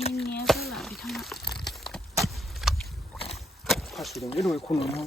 मेंनाया जाला बिथाङा फासुदों बे दहाय खन'नो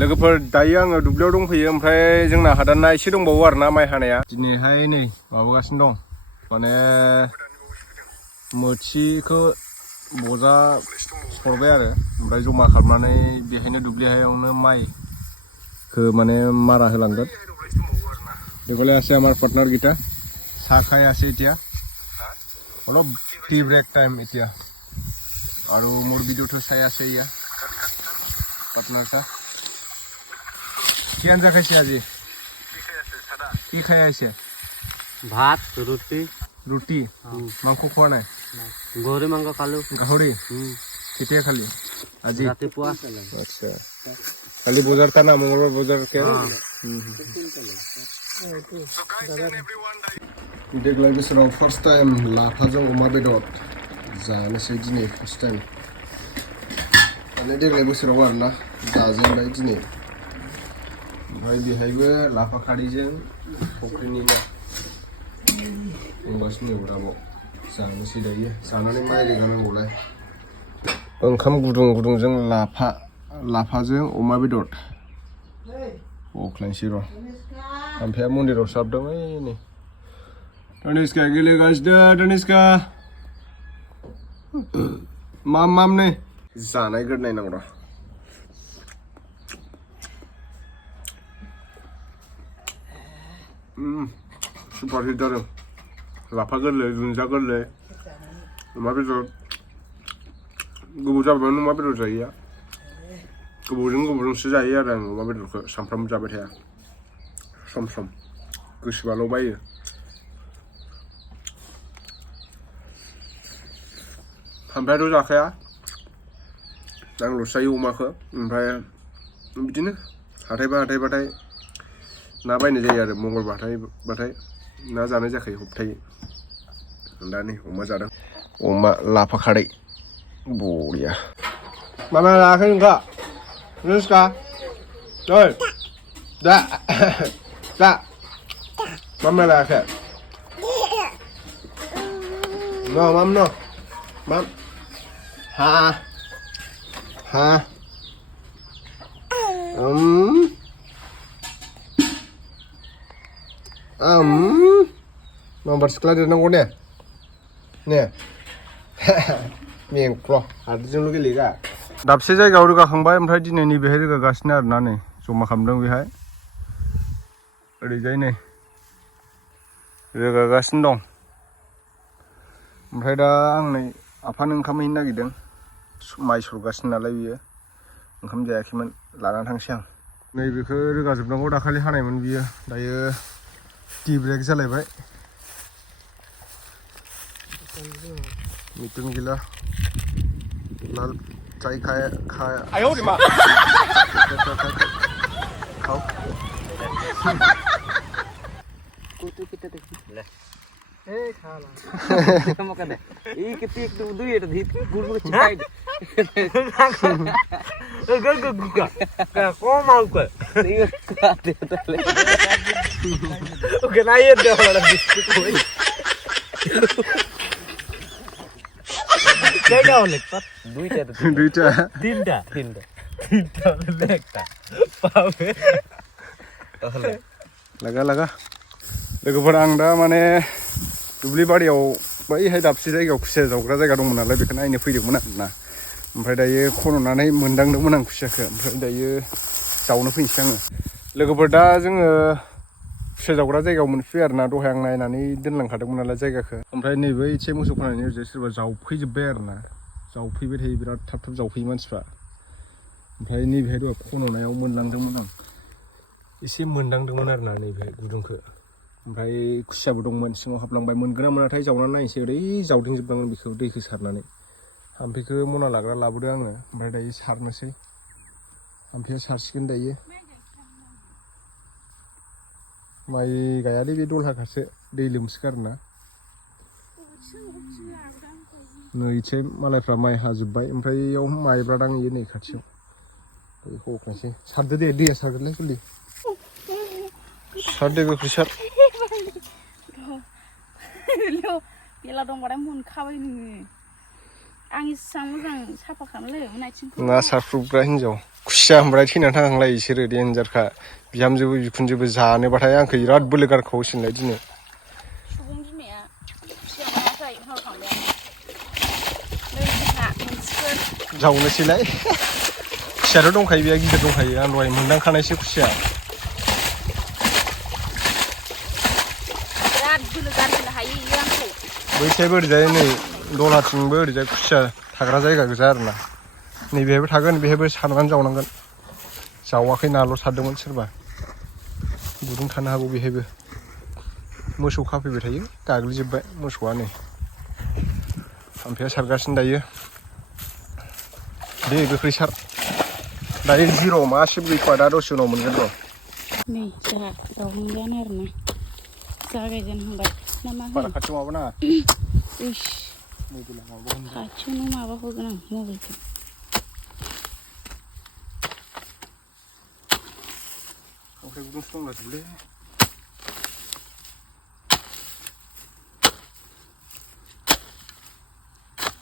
लोगोफोर दायो आङो दुब्लियाव दंफैयो ओमफ्राय जोंना हादानना एसे दंबावो आरोना माइ हानाया दिनैहाय नै माबागासिनो दं माने मोथिखौ बजा सरबाय आरो ओमफ्राय जमा खालामनानै बेहायनो दुब्लियावनो माइखौ माने मारा होलांगोन बेखौलाय আছে আমাৰ পাৰ্টনাৰ গিটা চাহ খাই আছে এতিয়া অলপ টি ব্ৰেক টাইম এতিয়া আৰু মোৰ ভিডিঅ'টো চাই আছে ইয়া পাৰ্টনাৰটা কি আঞ্জা খাইছে আজি কি খাই আছে ভাত ৰুটি ৰুটি মাংস খোৱা নাই গাহৰি মাংস খালো গাহৰি কেতিয়া খালি আজি ৰাতিপুৱা আচ্ছা কালি বজাৰ তা না মঙ্গলবার বজাৰ কে देग्लाय बोसोराव फार्स्ट टाइम लाफाजों अमा बेदर जानोसै दिनै फार्स्ट टाइम माने देग्लाय बोसोराव आरोना जाजेनबाय दिनै ओमफ्राय बेहायबो लाफा खारैजों फुख्रिनि ना संगासिनो अरदाबाव जानोसै दायो जानानै माइ रोगानांगौलाय ओंखाम गुदुं गुदुंजों लाफाजों अमा बेदर अख्लायनोसै र' ओमफ्राय मन्दिराव साबदों ओइ नै Daniska गेलेगासिनो Daniska माम नै जानाय गोरनाय नांगौ र' सुपार हिट जादों लाफा गोरलै दुन्दिया गोरलै अमा बेदर गोबाव जाबाय अमा बेदर जायैया गोबावजोंसो जायो आरो आं अमा बेदरखौ सामफ्रामबो जाबाय थाया सम सम गोसोबाल' बायो ओमफ्रायथ' जाखाया आंल'सो जायो अमाखौ ओमफ्राय बिदिनो हाथायबाथाय ना बायनाय जायो आरो मंगलबारबाथाय ना जानाय जाखायो हप्तायै दा नै अमा जादों अमा लाफा खारै बरिया मामा लायाखै नोंखा Nuska rồi dạ dạ mama là kìa no mắm no mắm ha ha nomor sekolah di nongol nih nih mengklo ada jeng lu gili gak दाबसे जायगायाव रोगाखांबाय ओमफ्राय दिनै नैबेहाय रोगागासिनो आरोना नै जमा खालामदों बेहाय ओरैजाय नै रोगागासिनो दं ओमफ्राय दा आं नै आफानो ओंखाम हैनो नागिरदों माइ सरगासिनो नालाय बियो ओंखाम जायाखैमोन लानानै थांसै आं नैबेखौ रोगाजोबनांगौ दाखालि हानायमोन बियो दायो टि ब्रेक जालायबाय मिथुन गैला लाल Trái khai ai hốt đi mà không kita deh khala kamu kan deh ketik du ya dhit guru chai gak ko mau ke iya ka de tale oke naik deh wala biskuit koi Kaya ulit pat. Duita. Tinda. Lekta. Pawe. Laga. लोगोफोर आं दा माने दुब्लि बारियाव बैहाय दाबसे जायगायाव खुसिया जावग्रा जायगा दंमोन नालाय बेखौ नायनो फैदोंमोन आरोना ओमफ्राय दायो खन'नानै मोनदांदोंमोन आं खुसियाखौ ओमफ्राय दायो जावनो फैनोसै आङो लोगोफोर दा जोङो खुसिया जावग्रा जायगायाव मोनफैयो आरोना दहाय आं नायनानै दोनलांखादोंमोन नालाय जायगाखौ ओमफ्राय नैबे एसे मोसौ खानायनि ओरैजाय सोरबा जावफैजोब्बाय आरोना जावफैबाय थायो बिराद थाब जावफैयो मानसिफ्रा ओमफ्राय नैबेहाय दहाय खन'नायाव मोनलांदोंमोन आं एसे मोनदांदोंमोन आरोना नैबे गुदुंखौ ओमफ्राय खुसियाबो दंमोन सिङाव हाबलांबाय मोनगोन ना मोनाथाय जावनानै नायनोसै ओरै जावदिंजोबनांगोन बेखौ दैखौ सारनानै हाम्फैखौ मना लाग्रा लाबोदों आङो ओमफ्राय दायो सारनोसै हाम्फैया सारसिगोन दायो माइ गायालै बे दलहाखासो दै लोमसोगारोना नै इसे मालायफ्रा माइ हाजोब्बाय ओमफ्राय इयाव माइब्रा दांहैयो नै खाथियाव बेखौ हखानोसै सारदो दे दैया सारगोनलाय गोरलै सारदे गोख्रै सार बेला दंबाथाय मोनखाबाय नोङो आं इसेबां मोजां साफा खालामलायबायमोन आथिंखौ ना सारफ्रुबग्रा हिनजाव खुसिया ओमफ्राय थैनानै थांलायो बिसोरो देन्जारखा बिहामजोबो बिखुनजोबो जानोबाथाय आंखौ बिराद बोलो गारखावसिनलाय दिनै सुबुं बिमाया खुसिया मोनाखै हरखांबायानो नै जोंहा मोनसिगोन जावनोसैलाय खुसियाथ' दंखायो बेहा गिदिर दंखायो आं दहाय मोनदांखानायसो खुसिया बिराद बोलो गारहोनो हायो इयो आंखौ बैसायबो ओरैजाय नै दलाथिंबो ओरैजाय खुसिया थाग्रा जायगा गोजा आरोना नैबेहायबो थागोन बेहायबो सारनानै जावनांगोन जावाखै नाल' सारदोंमोन सोरबा गुदुं थानो हागौ बेहायबो मोसौ खाफैबाय थायो गाग्लिजोब्बाय मोसौआ नै आमफाया सारगासिनो दायो दे गोख्रै सार दायो जिर' मासेबो गैथ'आ दा दसे उनाव मोनगोन र' नै जोंहा जावहांबायानो आरोना जागायजेनहांबाय ना मा बारा होनो खाथियाव माबानाङा इस खाथियावनो माबा होगोन आं मबाइलखौ ओमफ्राय गुदुंसो दंलाजोबोलै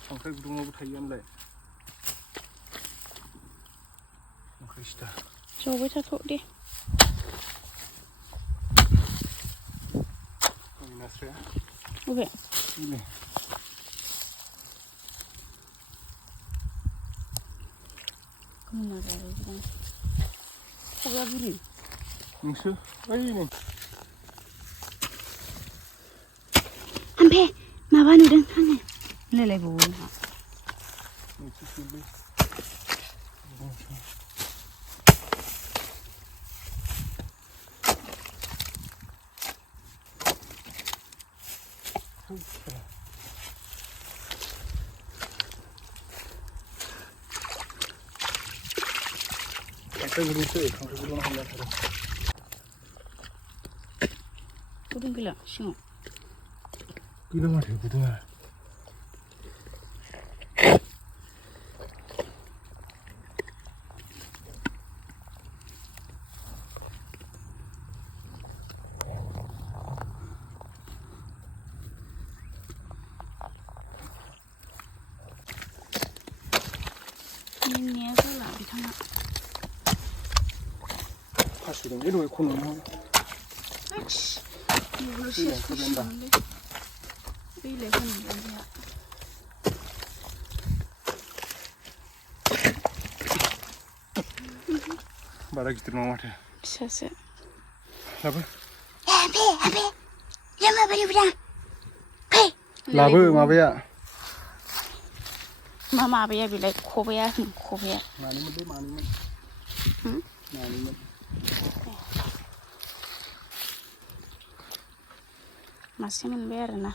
खांख्राइ गुदुङावबो थायोआनोलाय खांख्राइ सिथा जावबाय थाथ' दे नास्राया बबे नै गोमोना जाबाय बिदां खबाया बुरि नोंसो ओइ नै ओमफ्राय माबा नुदों आङो होनलायलायबावो नोंहा खांख्राइ गुदुंसो खांख्राइ गुदुङाव हाबना थादों गुदुं गैला सिङाव गैला माथो गुदुङा मेंनाया जाला बिथाङा फासुदों बे दहाय खन'नो बारा गिदिर नङा माथो फिसासो लाबो लाबो माबाया मा माबाया बेलाय खबाया खबाया मानैमोन बे मानैमोन मानैमोन मासे मोनबाय आरोना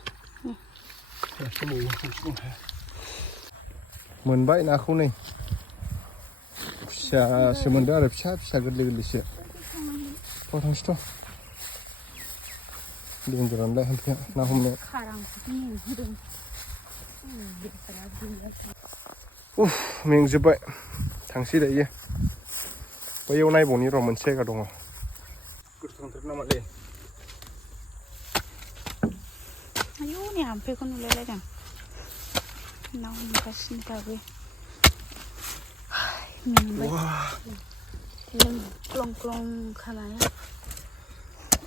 मोनबाय नाखौ नै खुसियासो मोनदों आरो फिसा फिसा गोरलै गोरलैसो थांसैथ' देन्जारानोलाय ओमफ्राय ना हमनायाव मेंजोब्बाय थांसै दायो बैयाव नायबावनि र' मोनसे जायगा दङ गोथांथार नामालै आयौ नै हाम्फेखौ नुलायलायदों ना हमगासिनो दाबो मेंबाय क्लं क्लं खालाया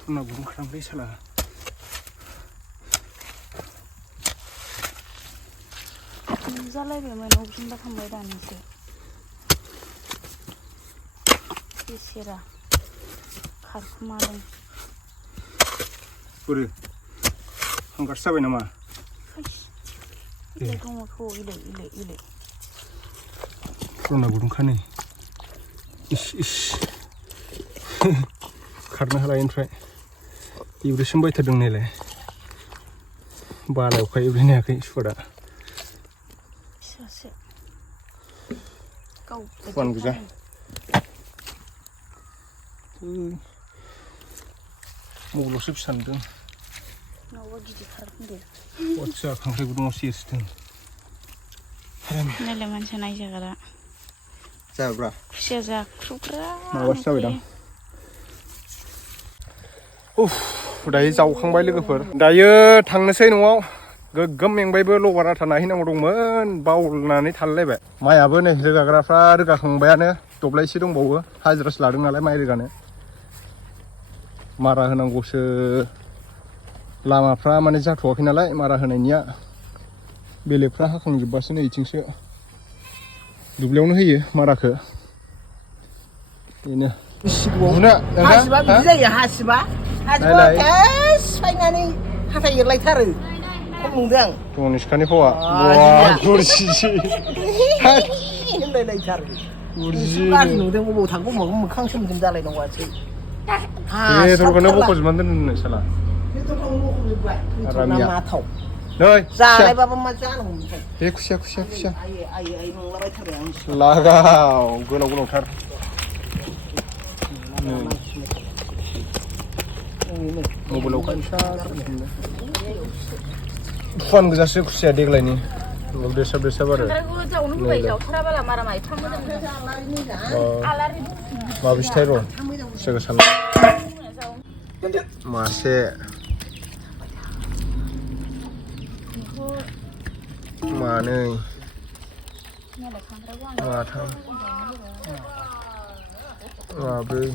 आंना गुदुं खालामलै साला नुजालायबायमोन अबेजोंबा थांबाय दानिसो बेसेरा खारखुमादों बोरो हांगारसो जाबाय नामा इलाय दङथ' इलाय रना गुदुंखा नै इस इस खारनो हालाय ओमफ्राय एब्रेसोमबायथारदों नायलाय बालायावखाय एब्रेनो हायाखै सुवादा फिसासो गाव फुवान गोजा मबाइलावसो फिसा नुदों न'आवबा गिदिर खारखुमदो आदसा खांख्राइ गुदुङाव सेरसिदों नायलाय मानसिया नायजाग्रा जाब्रा खुसिया जाख्रुबग्रा माबासो जाबायदां दायो जावखांबाय लोगोफोर दायो थांनोसै न'आव गोग्गोम मेंबायबो लबार आथा नाहैनांगौ दंमोन बावनानै थालायलायबाय माइयाबो नै रोगाग्राफ्रा रोगाखांबायानो दब्लायसे दंबावो हाजिरासो लादों नालाय माइ रोगानो मारा होनांगौसो लामाफ्रा माने जाथ'वाखै नालाय मारा होनायनिया बेलेगफ्रा हाखांजोब्बासो नै इथिंसो दुब्लियावनो होयो माराखौ बेनो हासिबा बिदि जायो हासिबा सिफायनानै हाथाय एरलायथारो खम नुदों आं दंनि सिखानि फावा गुरजिसै होनलायलायथारो गाज्रि नुदों बबाव थांगौ मागौ मोखां सोमजों जालायनांगौआसै बेदरखौनो बख'जोबनानै दोननो साला आरामिया माथाव नै जालायबाबो मा जानांगौ ओमफ्राय बे खुसिया आयै नंलाबायथारो आं लागाव गोलाव गोलावथार मबाइलाव फुवान गोजासो खुसिया देग्लायनि देरसा बारो माबेसे र' खुसियाखौ सानना मासे मानै माथाम माब्रै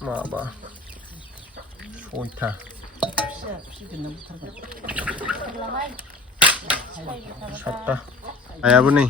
माबा सयथा सातथा आयाबो नै